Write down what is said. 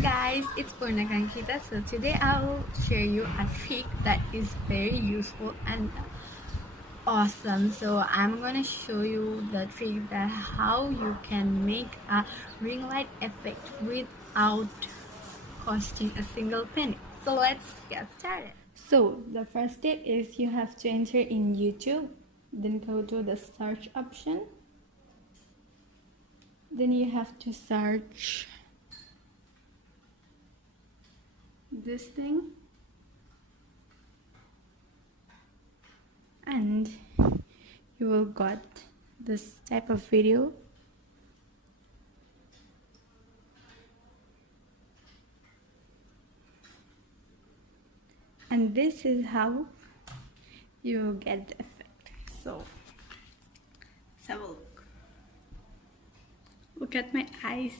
guys, it's Purnakanshita. So today I'll share you a trick that is very useful and awesome. So I'm gonna show you the trick that how you can make a ring light effect without costing a single penny. So let's get started. So the first step is you have to enter in YouTube, then go to the search option. Then you have to search this thing, and you will got this type of video. And this is how you get the effect. So let's have a look. Look at my eyes.